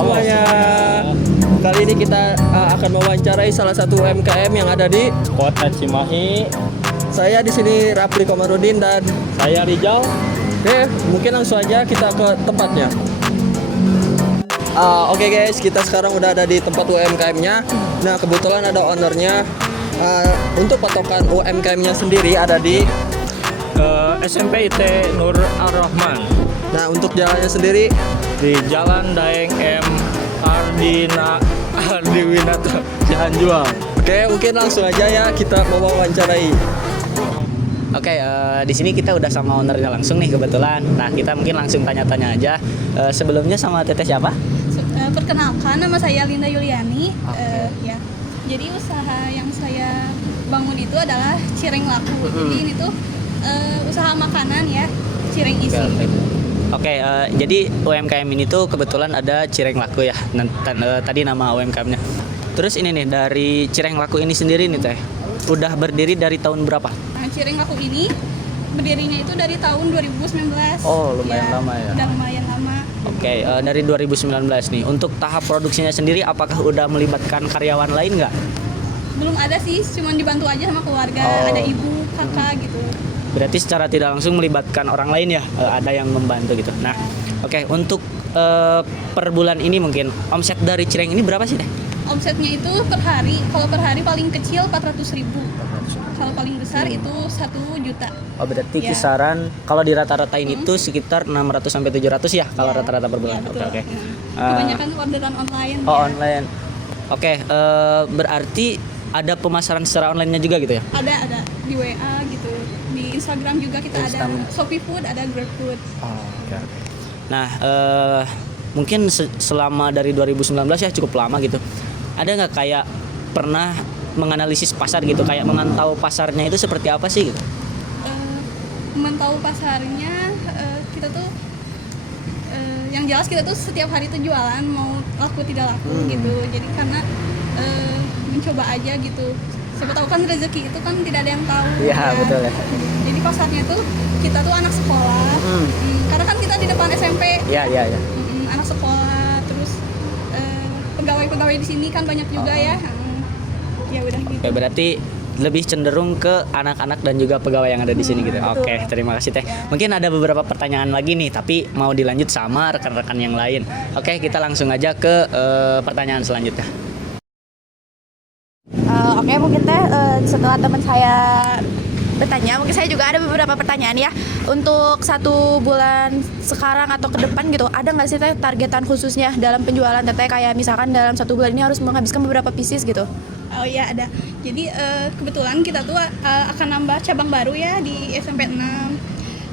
semuanya. Kali ini kita akan mewawancarai salah satu UMKM yang ada di Kota Cimahi. Saya di sini Rapli Komarudin dan Saya Rizal. oke, mungkin langsung aja kita ke tempatnya. Oke guys, kita sekarang udah ada di tempat UMKM-nya. Nah, kebetulan ada ownernya. Untuk patokan UMKM-nya sendiri ada di SMP IT Nur Ar-Rahman Nah, untuk jalannya sendiri di Jalan Daeng M Ardiwinata Cihanjuang. oke, mungkin langsung aja ya kita mewawancarai. Oke, di sini kita udah sama ownernya langsung nih kebetulan. Nah, kita mungkin langsung tanya-tanya aja. Sebelumnya sama Teteh siapa? Perkenalkan, nama saya Linda Yuliani. Ya, jadi usaha yang saya bangun itu adalah cireng laku. Jadi ini tuh usaha makanan ya, cireng isi. Oke, jadi UMKM ini tuh kebetulan ada cireng laku ya. Tadi nama UMKM-nya. Terus ini nih, dari cireng laku ini sendiri nih Teh, udah berdiri dari tahun berapa? Nah, cireng laku ini berdirinya itu dari tahun 2019. Oh, lumayan lama ya. Udah lumayan lama. Oke, dari 2019 nih. Untuk tahap produksinya sendiri, apakah udah melibatkan karyawan lain nggak? Belum ada sih, cuma dibantu aja sama keluarga. Oh. Ada ibu, kakak gitu. Berarti secara tidak langsung melibatkan orang lain ya, ada yang membantu gitu. Nah, oke, untuk per bulan ini mungkin omset dari cireng ini berapa sih Teh? Omsetnya itu per hari, kalau per hari paling kecil 400.000. Kalau paling besar itu 1 juta. Oh, berarti Ya. kisaran kalau di rata-ratain itu sekitar 600 sampai 700 ya kalau Ya. rata-rata per bulan. Ya, Oke, betul. oke. Kebanyakan orderan online. Oh, ya. online. Oke, berarti ada pemasaran secara online-nya juga gitu ya? Ada di WA gitu, di Instagram juga kita ada Shopee Food, ada GrabFood. Oh, oke. Nah, mungkin selama dari 2019 ya cukup lama gitu. Ada nggak kayak pernah menganalisis pasar gitu, kayak memantau pasarnya itu seperti apa sih gitu? Memantau pasarnya, kita tuh yang jelas kita tuh setiap hari tuh jualan, mau laku tidak laku gitu. Jadi karena mencoba aja gitu. Siapa tahu kan rezeki itu kan tidak ada yang tahu. Iya, ya. betul ya. Jadi pasarnya tuh kita tuh anak sekolah. Karena kan kita di depan SMP. Iya. Anak sekolah, terus pegawai-pegawai di sini kan banyak juga ya. Ya udah gitu. Oke, berarti lebih cenderung ke anak-anak dan juga pegawai yang ada di sini gitu. Betul. Oke, terima kasih Teh. Mungkin ada beberapa pertanyaan lagi nih, tapi mau dilanjut sama rekan-rekan yang lain. Oke, kita langsung aja ke pertanyaan selanjutnya. Oke, mungkin Teh setelah teman saya bertanya, mungkin saya juga ada beberapa pertanyaan ya. Untuk 1 bulan sekarang atau ke depan gitu, ada nggak sih Teh targetan khususnya dalam penjualan Teteh, kayak misalkan dalam 1 bulan ini harus menghabiskan beberapa pieces gitu? Oh iya ada. Jadi kebetulan kita tuh akan nambah cabang baru ya di SMP 6.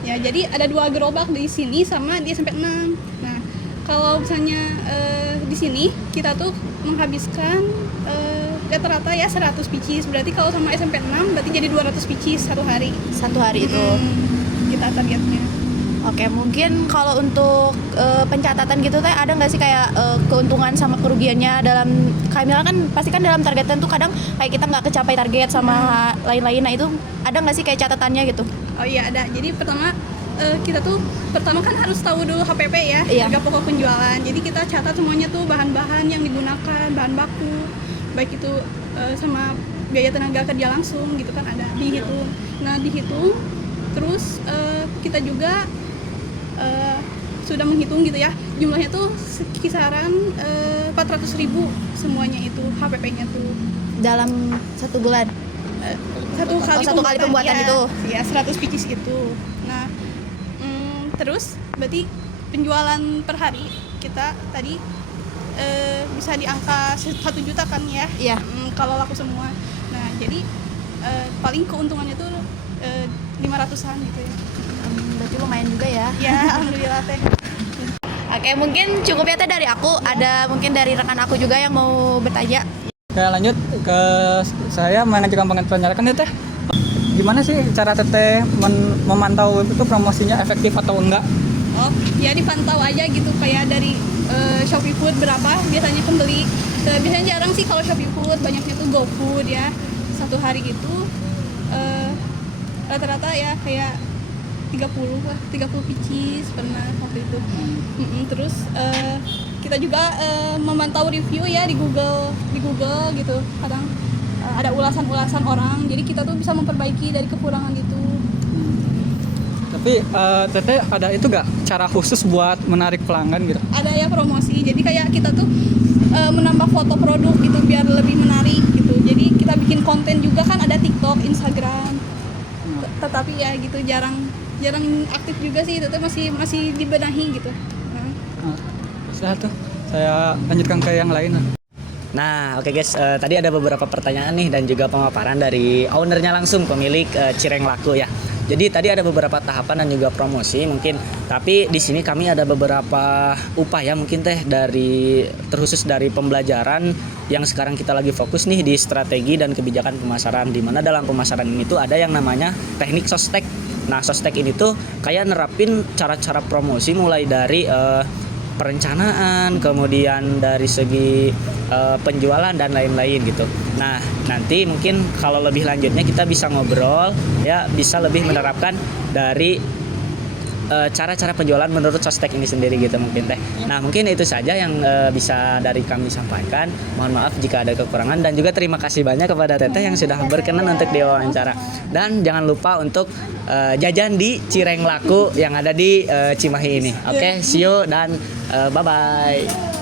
Ya, jadi ada 2 gerobak di sini sama di SMP 6. Nah, kalau misalnya di sini kita tuh menghabiskan rata-rata ya 100 pieces. Berarti kalau sama SMP 6 berarti jadi 200 pieces satu hari. Satu hari itu. Kita targetnya. Oke, mungkin kalau untuk pencatatan gitu Teh, ada nggak sih kayak keuntungan sama kerugiannya dalam, kayak misalkan kan pasti kan dalam targetan tuh kadang kayak kita nggak kecapai target sama lain-lain. Nah, itu ada nggak sih kayak catatannya gitu? Oh iya ada. Jadi pertama kita tuh pertama kan harus tahu dulu HPP ya, Iya. harga pokok penjualan. Jadi kita catat semuanya tuh bahan-bahan yang digunakan, bahan baku, baik itu sama biaya tenaga kerja langsung gitu kan ada dihitung. Nah dihitung, terus kita juga sudah menghitung gitu ya, jumlahnya tuh kisaran 400.000 semuanya itu HPP-nya tuh. Dalam 1 bulan? Satu kali pembuatan ya, itu. ya 100 pieces itu. Nah terus berarti penjualan per hari kita tadi bisa di angka 1 juta kan ya. Iya. Kalau laku semua. Nah jadi paling keuntungannya tuh 500-an gitu ya. Berarti lumayan juga ya. Ya alhamdulillah Teh. Oke, mungkin cukup ya Teh dari aku. Ada mungkin dari rekan aku juga yang mau bertanya. Oke, lanjut ke saya mengajukan penyarankan ya Teh. Gimana sih cara Teteh memantau itu promosinya efektif atau enggak? Oh ya dipantau aja gitu, kayak dari Shopee Food berapa biasanya pembeli. Biasanya jarang sih kalau Shopee Food, banyaknya tuh GoFood ya. Satu hari gitu rata-rata ya kayak 30 pieces pernah waktu itu. Terus kita juga memantau review ya di Google gitu. Kadang ada ulasan-ulasan orang, jadi kita tuh bisa memperbaiki dari kekurangan itu. Tapi Teteh ada itu gak cara khusus buat menarik pelanggan gitu? Ada ya promosi, jadi kayak kita tuh menambah foto produk gitu biar lebih menarik gitu. Jadi kita bikin konten juga kan, ada TikTok, Instagram. Tetapi ya gitu jarang aktif juga sih, itu tuh masih dibenahi gitu. Sudah tuh, saya lanjutkan ke yang lain. Nah, oke guys, tadi ada beberapa pertanyaan nih dan juga pemaparan dari ownernya langsung, pemilik Cireng Laku ya. Jadi tadi ada beberapa tahapan dan juga promosi mungkin, tapi di sini kami ada beberapa upaya mungkin teh terkhusus dari pembelajaran yang sekarang kita lagi fokus nih di strategi dan kebijakan pemasaran, di mana dalam pemasaran ini tuh ada yang namanya teknik sostek. Nah, sostek ini tuh kayak nerapin cara-cara promosi mulai dari perencanaan, kemudian dari segi penjualan dan lain-lain gitu. Nah, nanti mungkin kalau lebih lanjutnya kita bisa ngobrol ya, bisa lebih menerapkan dari cara-cara penjualan menurut sostek ini sendiri gitu mungkin teh. Nah, mungkin itu saja yang bisa dari kami sampaikan. Mohon maaf jika ada kekurangan, dan juga terima kasih banyak kepada Teteh yang sudah berkenan untuk diwawancara. Dan jangan lupa untuk jajan di Cireng Laku yang ada di Cimahi ini. Oke, see you dan bye-bye.